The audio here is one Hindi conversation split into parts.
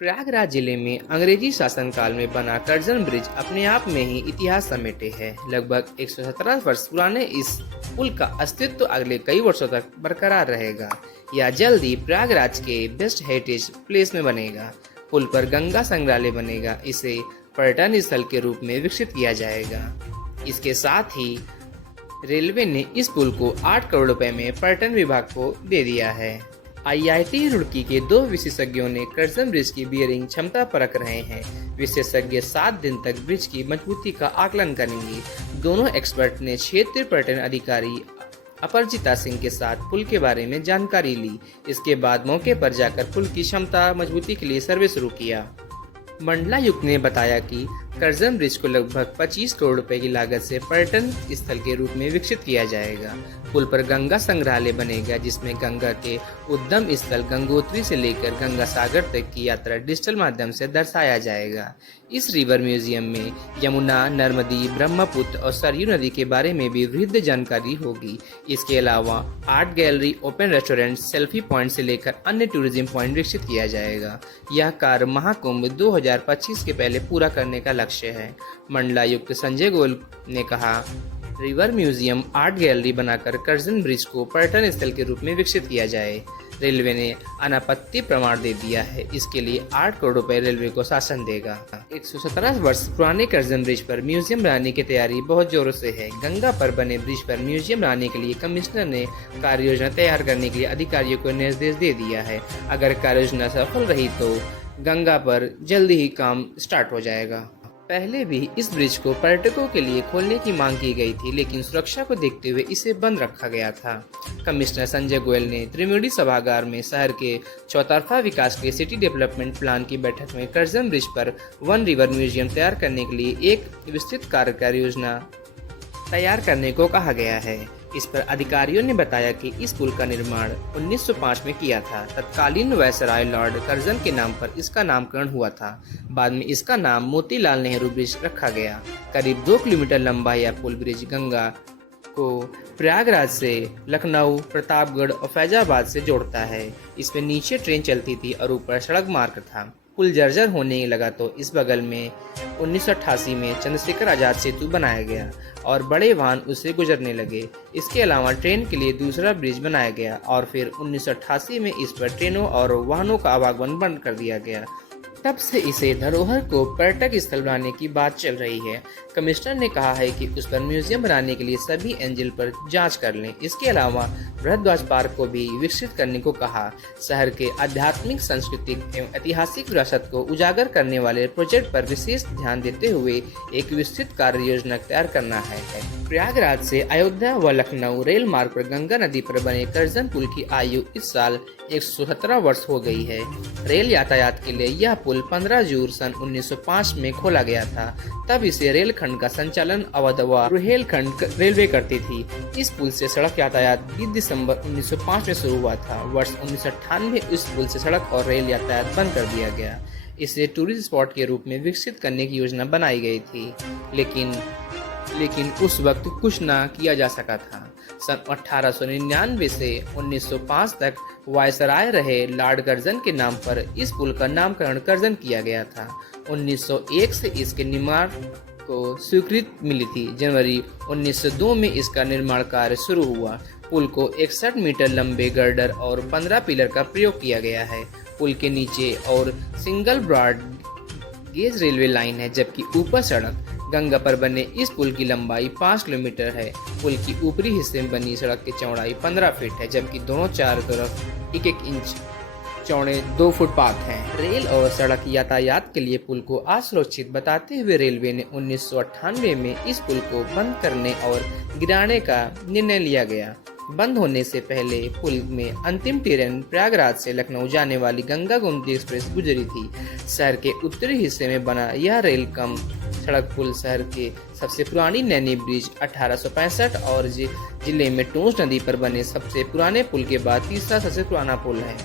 प्रयागराज जिले में अंग्रेजी शासनकाल में बना कर्जन ब्रिज अपने आप में ही इतिहास समेटे है। लगभग 117 वर्ष पुराने इस पुल का अस्तित्व अगले कई वर्षों तक बरकरार रहेगा। यह जल्द ही प्रयागराज के बेस्ट हेरिटेज प्लेस में बनेगा। पुल पर गंगा संग्रहालय बनेगा। इसे पर्यटन स्थल के रूप में विकसित किया जाएगा। इसके साथ ही रेलवे ने इस पुल को 8 करोड़ रुपए में पर्यटन विभाग को दे दिया है। आईआईटी रुड़की के 2 विशेषज्ञों ने कर्जन ब्रिज की बियरिंग क्षमता परख रहे हैं। विशेषज्ञ 7 दिन तक ब्रिज की मजबूती का आकलन करेंगे। दोनों एक्सपर्ट ने क्षेत्रीय पर्यटन अधिकारी अपरजिता सिंह के साथ पुल के बारे में जानकारी ली। इसके बाद मौके पर जाकर पुल की क्षमता मजबूती के लिए सर्वे शुरू किया। मंडलायुक्त ने बताया कि कर्जन ब्रिज को लगभग 25 करोड़ रुपए की लागत से पर्यटन स्थल के रूप में विकसित किया जाएगा। पुल पर गंगा संग्रहालय बनेगा, जिसमें गंगा के उद्गम स्थल गंगोत्री से लेकर गंगा सागर तक की यात्रा डिजिटल माध्यम से दर्शाया जाएगा। इस रिवर म्यूजियम में यमुना, नर्मदी, ब्रह्मपुत्र और सरयू नदी के बारे में भी वृहद जानकारी होगी। इसके अलावा art gallery, open restaurant, selfie point से लेकर अन्य टूरिज्म पॉइंट विकसित किया जाएगा। यह कार्य महाकुंभ 2025 के पहले पूरा करने का लक्ष्य है। मंडलायुक्त संजय गोयल ने कहा, रिवर म्यूजियम, आर्ट गैलरी बनाकर कर्जन ब्रिज को पर्यटन स्थल के रूप में विकसित किया जाए। रेलवे ने अनापत्ति प्रमाण दे दिया है। इसके लिए 8 करोड़ रुपए रेलवे को शासन देगा। 117 वर्ष पुराने कर्जन ब्रिज पर म्यूजियम बनाने की तैयारी बहुत जोरों से है। गंगा पर बने ब्रिज पर म्यूजियम बनाने के लिए कमिश्नर ने कार्य योजना तैयार करने के लिए अधिकारियों को निर्देश दे दिया है। अगर कार्य योजना सफल रही तो गंगा पर जल्दी ही काम स्टार्ट हो जाएगा। पहले भी इस ब्रिज को पर्यटकों के लिए खोलने की मांग की गई थी, लेकिन सुरक्षा को देखते हुए इसे बंद रखा गया था। कमिश्नर संजय गोयल ने त्रिवेणी सभागार में शहर के चौतरफा विकास के सिटी डेवलपमेंट प्लान की बैठक में कर्जन ब्रिज पर वन रिवर म्यूजियम तैयार करने के लिए एक विस्तृत कार्य योजना तैयार करने को कहा गया है। इस पर अधिकारियों ने बताया कि इस पुल का निर्माण 1905 में किया था। तत्कालीन वायसराय लॉर्ड कर्जन के नाम पर इसका नामकरण हुआ था। बाद में इसका नाम मोतीलाल नेहरू ब्रिज रखा गया। करीब 2 किलोमीटर लंबा यह पुल ब्रिज गंगा को प्रयागराज से लखनऊ, प्रतापगढ़ और फैजाबाद से जोड़ता है। इसमें नीचे ट्रेन चलती थी और ऊपर सड़क मार्ग था। पुल जर्जर होने लगा तो इस बगल में 1988 में चंद्रशेखर आजाद सेतु बनाया गया और बड़े वाहन उससे गुजरने लगे। इसके अलावा ट्रेन के लिए दूसरा ब्रिज बनाया गया और फिर 1988 में इस पर ट्रेनों और वाहनों का आवागमन बंद कर दिया गया। तब से इसे धरोहर को पर्यटक स्थल बनाने की बात चल रही है। कमिश्नर ने कहा है कि उस पर म्यूजियम बनाने के लिए सभी एंजिल पर जांच कर लें। इसके अलावा भारद्वाज पार्क को भी विकसित करने को कहा। शहर के आध्यात्मिक, सांस्कृतिक एवं ऐतिहासिक विरासत को उजागर करने वाले प्रोजेक्ट पर विशेष ध्यान देते हुए एक विस्तृत कार्य योजना तैयार करना है। प्रयागराज से अयोध्या व लखनऊ रेल मार्ग पर गंगा नदी पर बने कर्जन पुल की आयु इस साल 117 वर्ष हो गई है। रेल यातायात के लिए यह पुल 15 जून सन 1905 में खोला गया था। तब इसे रेलखंड का संचालन अवध व रुहेलखंड रेलवे करती थी। इस पुल से सड़क यातायात 20 दिसंबर 1905 में शुरू हुआ था। वर्ष 1998 में इस पुल से सड़क और रेल यातायात बंद कर दिया गया। इसे टूरिस्ट स्पॉट के रूप में विकसित करने की योजना बनाई गई थी, लेकिन उस वक्त कुछ न किया जा सका था। सन 1899 से 1905 तक वायसराय रहे लॉर्ड कर्जन के नाम पर इस पुल का नामकरण कर्जन किया गया था। 1901 से इसके निर्माण को स्वीकृति मिली थी। जनवरी 1902 में इसका निर्माण कार्य शुरू हुआ। पुल को 61 मीटर लंबे गर्डर और 15 पिलर का प्रयोग किया गया है। पुल के नीचे और single broad gauge railway line है, जबकि ऊपर सड़क। गंगा पर बने इस पुल की लंबाई 5 किलोमीटर है। पुल की ऊपरी हिस्से में बनी सड़क की चौड़ाई 15 फीट है, जबकि दोनों चारों तरफ 1-1 इंच चौड़े 2 फुटपाथ हैं। रेल और सड़क यातायात के लिए पुल को असुरक्षित बताते हुए रेलवे ने 1998 में इस पुल को बंद करने और गिराने का निर्णय लिया गया। बंद होने से पहले पुल में अंतिम ट्रेन प्रयागराज से लखनऊ जाने वाली गंगा गोमती एक्सप्रेस गुजरी थी। शहर के उत्तरी हिस्से में बना यह रेल कम सड़क पुल शहर के सबसे पुरानी नैनी ब्रिज 1865 और जिले में टोंस नदी पर बने सबसे पुराने पुल के बाद तीसरा सबसे पुराना पुल है।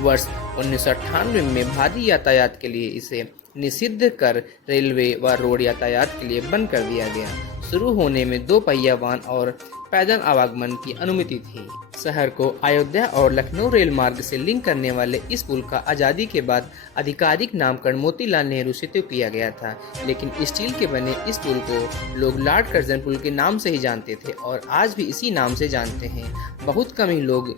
वर्ष 1998 में भारी यातायात के लिए इसे निषिद्ध कर रेलवे व रोड यातायात के लिए बंद कर दिया गया। शुरू होने में 2 पहिया वाहन और पैदल आवागमन की अनुमति थी। शहर को अयोध्या और लखनऊ रेल मार्ग से लिंक करने वाले इस पुल का आज़ादी के बाद आधिकारिक नामकरण मोतीलाल नेहरू सेतु किया गया था, लेकिन स्टील के बने इस पुल को लोग लॉर्ड कर्जन पुल के नाम से ही जानते थे और आज भी इसी नाम से जानते हैं। बहुत कम ही लोग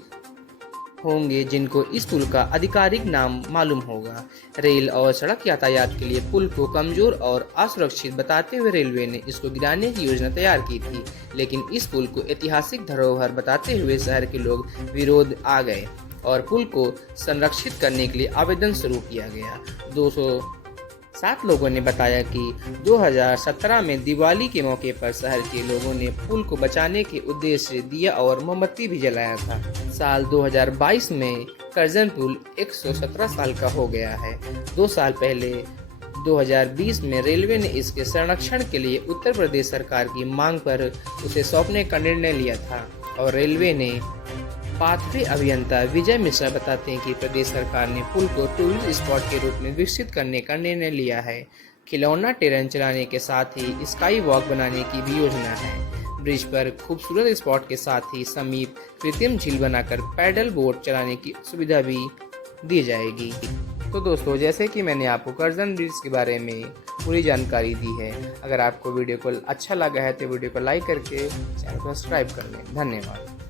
होंगे जिनको इस पुल का आधिकारिक नाम मालूम होगा। रेल और सड़क यातायात के लिए पुल को कमजोर और असुरक्षित बताते हुए रेलवे ने इसको गिराने की योजना तैयार की थी, लेकिन इस पुल को ऐतिहासिक धरोहर बताते हुए शहर के लोग विरोध आ गए और पुल को संरक्षित करने के लिए आवेदन शुरू किया गया। 207 लोगों ने बताया कि 2017 में दिवाली के मौके पर शहर के लोगों ने पुल को बचाने के उद्देश्य से दिया और मोमबत्ती भी जलाया था। साल 2022 में कर्जन पुल 117 साल का हो गया है। 2 साल पहले 2020 में रेलवे ने इसके संरक्षण के लिए उत्तर प्रदेश सरकार की मांग पर उसे सौंपने का निर्णय लिया था और रेलवे ने पाथवे अभियंता विजय मिश्रा बताते हैं कि प्रदेश सरकार ने पुल को टूरिस्ट स्पॉट के रूप में विकसित करने का निर्णय लिया है। खिलौना ट्रेन चलाने के साथ ही स्काई वॉक बनाने की भी योजना है। ब्रिज पर खूबसूरत स्पॉट के साथ ही समीप कृत्रिम झील बनाकर पैडल बोट चलाने की सुविधा भी दी जाएगी। तो दोस्तों, जैसे कि मैंने आपको कर्जन ब्रिज के बारे में पूरी जानकारी दी है, अगर आपको वीडियो को अच्छा लगा है तो वीडियो को लाइक करके चैनल को सब्सक्राइब कर लें। धन्यवाद।